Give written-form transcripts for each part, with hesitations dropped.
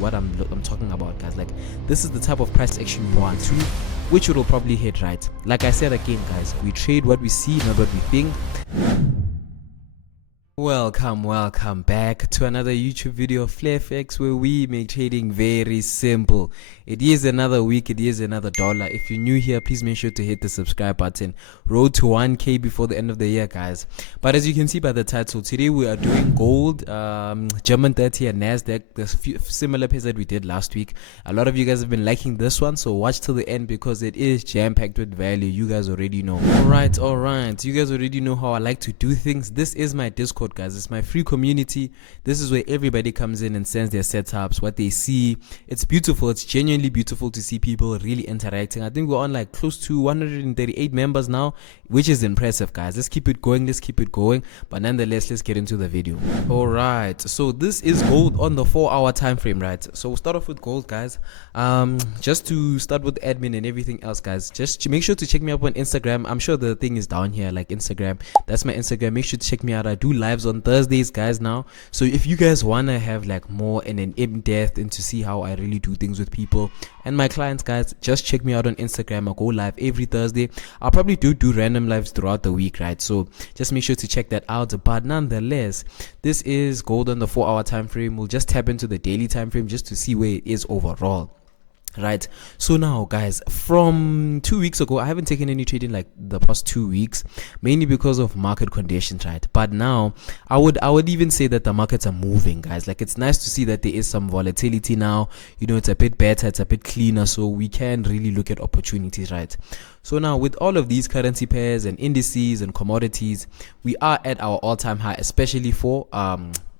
what I'm talking about, guys. Like, this is the type of price action you want to, which will probably hit, right? Like I said again, guys, we trade what we see, not what we think. Welcome back to another YouTube video of FlareFX, where we make trading very simple. It is another week, it is another dollar. If you're new here, please make sure to hit the subscribe button. Road to 1K before the end of the year, guys. But as you can see by the title, today we are doing gold, German 30 and NASDAQ, the similar pace that we did last week. A lot of you guys have been liking this one, so watch till the end because it is jam-packed with value. You guys already know. Alright. You guys already know how I like to do things. This is my Discord, guys. It's my free community. This is where everybody comes in and sends their setups, what they see. It's beautiful. It's genuinely beautiful to see people really interacting. I think we're on like close to 138 members now, which is impressive, guys. Let's keep it going. But nonetheless, let's get into the video. Alright, so this is gold on the 4-hour time frame, right? So we'll start off with gold, guys. Just to start with admin and everything else, guys, just make sure to check me up on Instagram. I'm sure the thing is down here, like Instagram. That's my Instagram. Make sure to check me out. I do lives on Thursdays, guys, now. So if you guys wanna have like more and an in-depth and to see how I really do things with people and my clients, guys, just check me out on Instagram. I go live every Thursday. I'll probably do random lives throughout the week, right? So just make sure to check that out. But nonetheless, this is gold on the 4-hour time frame. We'll just tap into the daily time frame just to see where it is overall. Right, so now, guys, from 2 weeks ago, I haven't taken any trading like the past 2 weeks, mainly because of market conditions, right? But now I would even say that the markets are moving, guys. Like, it's nice to see that there is some volatility now. You know, it's a bit better, it's a bit cleaner, so we can really look at opportunities, right? So now, with all of these currency pairs and indices and commodities, we are at our all-time high, especially for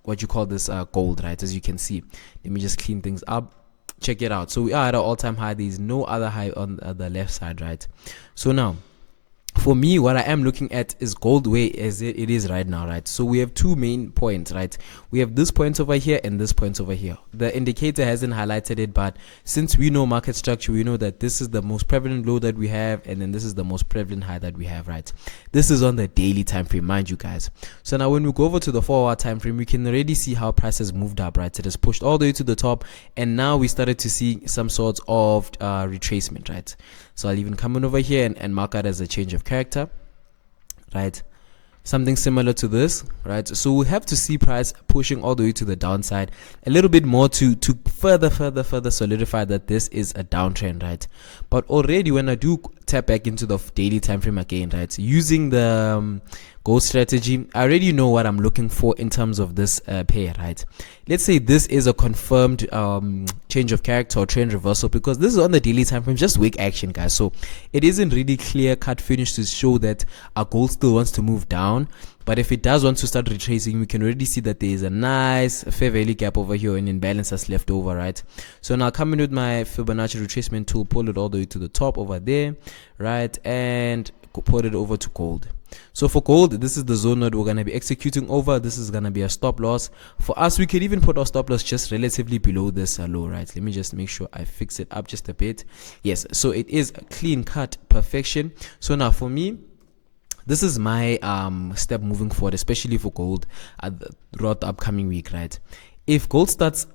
what you call this gold, right? As you can see, let me just clean things up. Check it out. So we are at our all-time high. There is no other high on the left side, right? So now, for me, what I am looking at is gold where as it is right now, right? So we have two main points, right? We have this point over here and this point over here. The indicator hasn't highlighted it, but since we know market structure, we know that this is the most prevalent low that we have, and then this is the most prevalent high that we have, right? This is on the daily time frame, mind you, guys. So now when we go over to the 4-hour time frame, we can already see how price has moved up, right? It has pushed all the way to the top, and now we started to see some sorts of retracement, right? So I'll even come in over here and mark out as a change of character, right? Something similar to this, right? So we have to see price pushing all the way to the downside a little bit more to further solidify that this is a downtrend, right? But already when I do tap back into the daily time frame again, right, using the gold strategy, I already know what I'm looking for in terms of this pair, right? Let's say this is a confirmed change of character or trend reversal, because this is on the daily time frame, just wick action, guys. So it isn't really clear cut finish to show that our gold still wants to move down. But if it does want to start retracing, we can already see that there is a nice fair value gap over here and imbalance that's left over, right? So now come in with my Fibonacci retracement tool, pull it all the way to the top over there, right? And put it over to gold. So for gold, this is the zone that we're going to be executing over. This is going to be a stop loss. For us, we could even put our stop loss just relatively below this low, right? Let me just make sure I fix it up just a bit. Yes, so it is a clean cut perfection. So now for me, this is my step moving forward, especially for gold throughout the upcoming week, right? If gold starts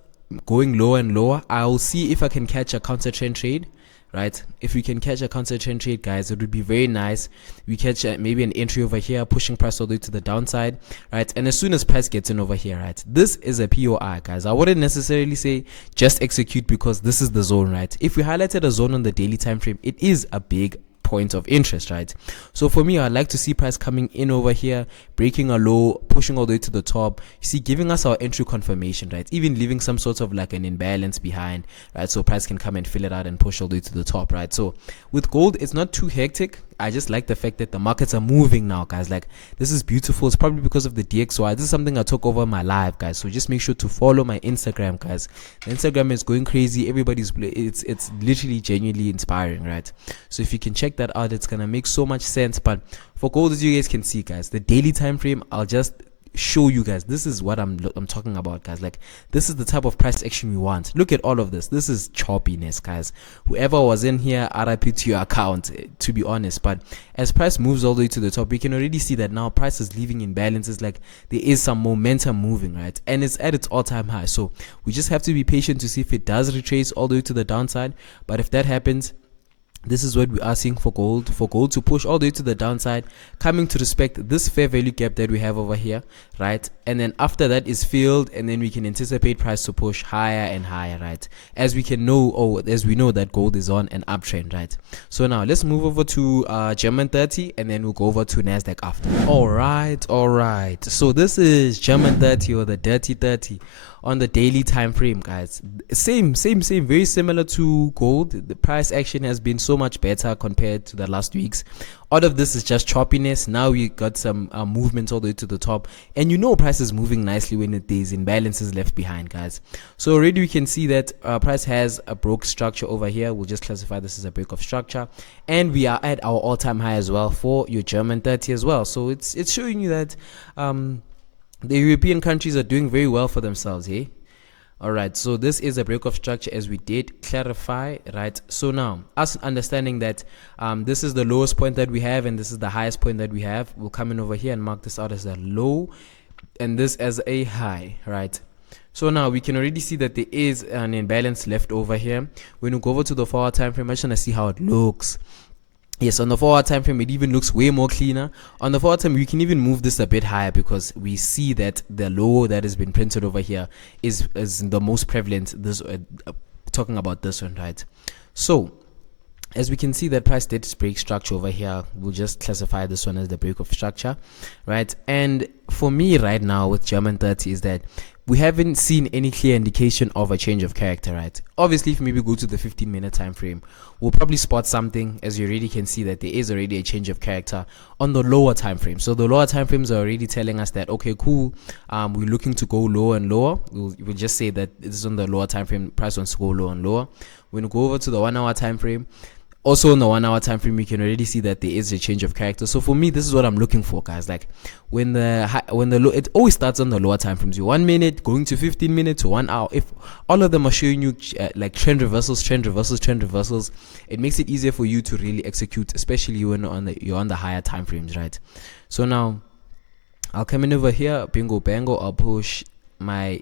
going lower and lower, I'll see if I can catch a counter trend trade, right? If we can catch a counter trend trade, guys, it would be very nice. We catch maybe an entry over here, pushing price all the way to the downside, right? And as soon as price gets in over here, right, this is a POI, guys. I wouldn't necessarily say just execute, because this is the zone, right? If we highlighted a zone on the daily time frame, it is a big point of interest, right? So for me, I'd like to see price coming in over here, breaking a low, pushing all the way to the top, you see, giving us our entry confirmation, right? Even leaving some sort of like an imbalance behind, right? So price can come and fill it out and push all the way to the top, right? So with gold, it's not too hectic. I just like the fact that the markets are moving now, guys. Like, this is beautiful. It's probably because of the DXY. This is something I took over my live, guys. So just make sure to follow my Instagram, guys. The Instagram is going crazy. It's literally genuinely inspiring, right? So if you can check that out, it's gonna make so much sense. But for gold, as you guys can see, guys, the daily time frame, I'll just show you guys, this is what I'm talking about, guys. Like, this is the type of price action we want. Look at all of this. This is choppiness, guys. Whoever was in here, RIP to your account, to be honest. But as price moves all the way to the top, we can already see that now price is leaving imbalances. Like, there is some momentum moving, right? And it's at its all-time high. So we just have to be patient to see if it does retrace all the way to the downside. But if that happens, this is what we are seeing for gold to push all the way to the downside, coming to respect this fair value gap that we have over here, right? And then after that is filled, and then we can anticipate price to push higher and higher, right? As we can know, or as we know that gold is on an uptrend, right? So now let's move over to German 30, and then we'll go over to NASDAQ after. All right. So this is German 30, or the dirty 30 on the daily time frame, guys. Same, very similar to gold. The price action has been so much better compared to the last weeks. All of this is just choppiness. Now we got some movement all the way to the top, and you know price is moving nicely when there's imbalances left behind, guys. So already we can see that price has a broke structure over here. We'll just classify this as a break of structure, and we are at our all-time high as well for your German 30 as well. So it's showing you that the European countries are doing very well for themselves, eh? Alright, so this is a break of structure, as we did clarify, right? So now, us understanding that this is the lowest point that we have and this is the highest point that we have, we'll come in over here and mark this out as a low and this as a high, right? So now we can already see that there is an imbalance left over here. When we go over to the 4-hour time frame, I just want to see how it looks. Yes, on the 4-hour time frame, it even looks way more cleaner. On the 4-hour time, we can even move this a bit higher because we see that the low that has been printed over here is the most prevalent. This talking about this one, right? So as we can see, that price did break structure over here. We'll just classify this one as the break of structure, right? And for me right now with German 30 is that we haven't seen any clear indication of a change of character, right? Obviously, if maybe go to the 15-minute time frame, we'll probably spot something, as you already can see that there is already a change of character on the lower time frame. So the lower time frames are already telling us that, okay, cool, we're looking to go lower and lower. We'll just say that this is on the lower time frame, price wants to go lower and lower. When we go over to the 1-hour time frame, also on the 1-hour time frame, we can already see that there is a change of character. So for me, this is what I'm looking for, guys. Like when the low, it always starts on the lower time frames. You 1 minute going to 15 minutes to 1 hour. If all of them are showing you like trend reversals, it makes it easier for you to really execute, especially when you're on the higher time frames, right? So now I'll come in over here, bingo bango. I'll push my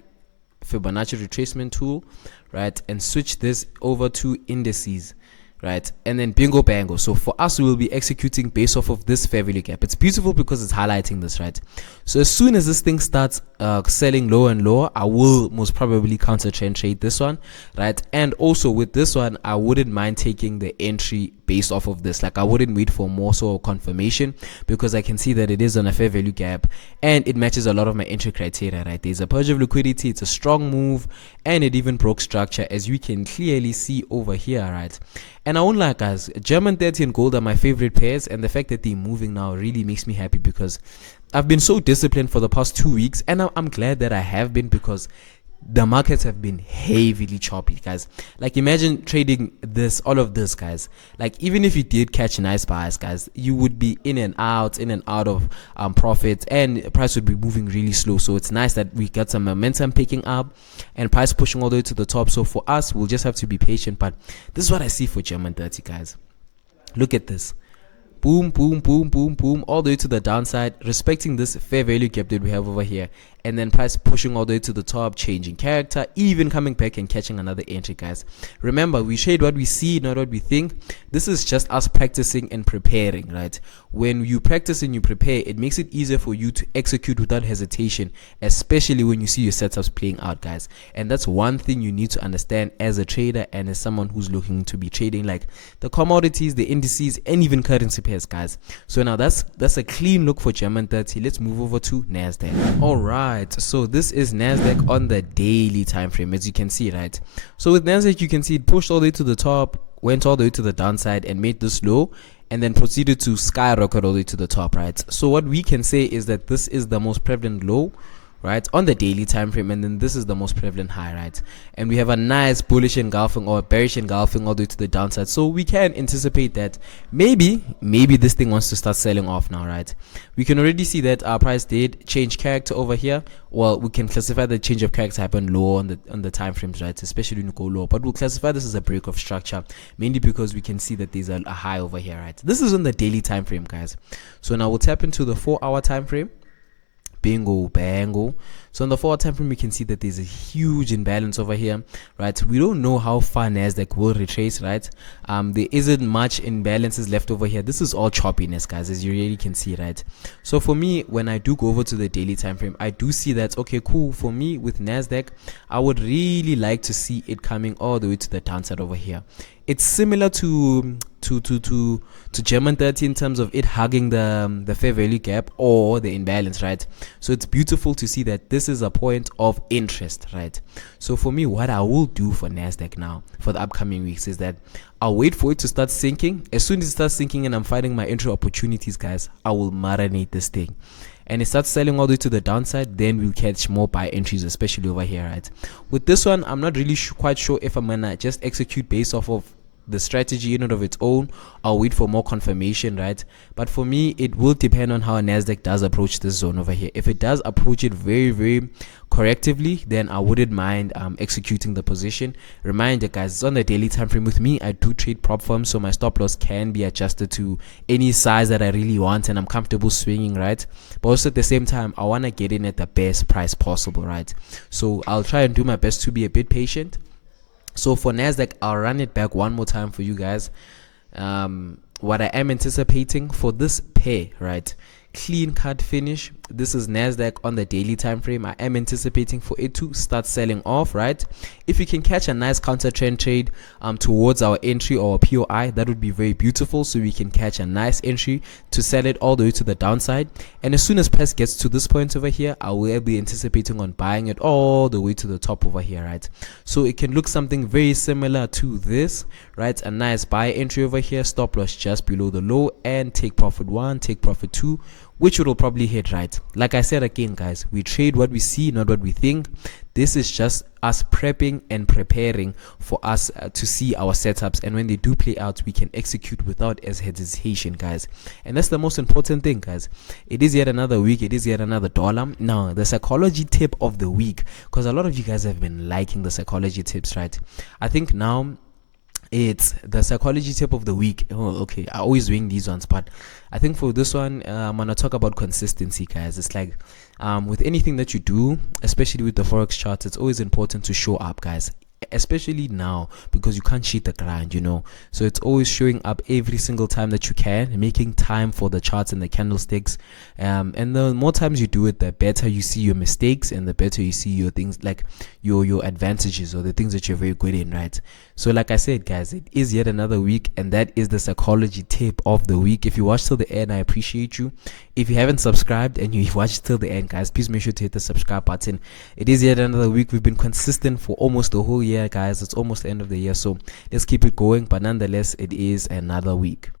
Fibonacci retracement tool, right, and switch this over to indices, right, and then bingo bango. So for us, we will be executing based off of this fair value gap. It's beautiful because it's highlighting this, right? So as soon as this thing starts selling lower and lower, I will most probably counter trend trade this one, right? And also with this one, I wouldn't mind taking the entry based off of this. Like I wouldn't wait for more so confirmation, because I can see that it is on a fair value gap and it matches a lot of my entry criteria, right? There's a purge of liquidity, it's a strong move, and it even broke structure, as you can clearly see over here, right? And I won't lie, guys, German 30 and gold are my favorite pairs, and the fact that they're moving now really makes me happy, because I've been so disciplined for the past 2 weeks, and I'm glad that I have been, because the markets have been heavily choppy, guys. Like imagine trading this, all of this, guys. Like even if you did catch nice buys, guys, you would be in and out of profits, and price would be moving really slow. So it's nice that we got some momentum picking up and price pushing all the way to the top. So for us, we'll just have to be patient. But this is what I see for German 30, guys. Look at this. Boom, boom, boom, boom, boom, all the way to the downside, respecting this fair value gap that we have over here, and then price pushing all the way to the top, changing character, even coming back and catching another entry, guys. Remember, we trade what we see, not what we think. This is just us practicing and preparing, right? When you practice and you prepare, it makes it easier for you to execute without hesitation, especially when you see your setups playing out, guys. And that's one thing you need to understand as a trader and as someone who's looking to be trading like the commodities, the indices, and even currency pairs, guys. So now that's a clean look for German 30. Let's move over to NASDAQ. All right. So this is NASDAQ on the daily time frame, as you can see, right? So with NASDAQ, you can see it pushed all the way to the top, went all the way to the downside and made this low, and then proceeded to skyrocket all the way to the top, right? So what we can say is that this is the most prevalent low, right, on the daily time frame, and then this is the most prevalent high, right? And we have a nice bullish engulfing or bearish engulfing all the way to the downside. So we can anticipate that maybe this thing wants to start selling off now, right? We can already see that our price did change character over here. Well, we can classify the change of character happen low on the time frames, right? Especially when you go low, but we'll classify this as a break of structure, mainly because we can see that there's a high over here, right? This is on the daily time frame, guys. So now we'll tap into the 4-hour time frame. Bingo bango. So on the 4-hour time frame, we can see that there's a huge imbalance over here, right? We don't know how far NASDAQ will retrace, right? There isn't much imbalances left over here. This is all choppiness, guys, as you really can see, right? So for me, when I do go over to the daily time frame, I do see that, okay, cool. For me with NASDAQ, I would really like to see it coming all the way to the downside over here. It's similar to German 30 in terms of it hugging the fair value gap or the imbalance, right? So it's beautiful to see that this is a point of interest, right? So for me, what I will do for NASDAQ now for the upcoming weeks is that I'll wait for it to start sinking. As soon as it starts sinking and I'm finding my entry opportunities, guys, I will marinate this thing. And it starts selling all the way to the downside, then we'll catch more buy entries, especially over here, right? With this one, I'm not really quite sure if I'm gonna just execute based off of the strategy unit of its own. I'll wait for more confirmation, right? But for me, it will depend on how NASDAQ does approach this zone over here. If it does approach it very, very correctively, then I wouldn't mind executing the position. Reminder, guys, it's on the daily time frame. With me, I do trade prop firms, so my stop loss can be adjusted to any size that I really want, and I'm comfortable swinging, right? But also at the same time, I want to get in at the best price possible, right? So I'll try and do my best to be a bit patient. So for NASDAQ, I'll run it back one more time for you guys. What I am anticipating for this pair, right? Clean cut finish. This is NASDAQ on the daily time frame. I am anticipating for it to start selling off, right? If you can catch a nice counter trend trade towards our entry or POI, that would be very beautiful. So we can catch a nice entry to sell it all the way to the downside. And as soon as price gets to this point over here, I will be anticipating on buying it all the way to the top over here, right? So it can look something very similar to this, right? A nice buy entry over here, stop loss just below the low, and take profit 1, take profit 2, which will probably hit, right? Like I said again, guys, we trade what we see, not what we think. This is just us prepping and preparing for us to see our setups, and when they do play out, we can execute without as hesitation, guys. And that's the most important thing, guys. It is yet another week, it is yet another dollar. Now the psychology tip of the week, because a lot of you guys have been liking the psychology tips, right? I think now it's the psychology tip of the week. Oh, okay, I always doing these ones, but I think for this one, I'm gonna talk about consistency, guys. It's like with anything that you do, especially with the forex charts, it's always important to show up, guys, especially now, because you can't cheat the grind, you know. So it's always showing up every single time that you can, making time for the charts and the candlesticks, and the more times you do it, the better you see your mistakes and the better you see your things, like your advantages or the things that you're very good in, right? So like I said, guys, it is yet another week, and that is the psychology tip of the week. If you watched till the end, I appreciate you. If you haven't subscribed and you watched till the end, guys, please make sure to hit the subscribe button. It is yet another week. We've been consistent for almost the whole year, guys. It's almost the end of the year, so let's keep it going. But nonetheless, it is another week.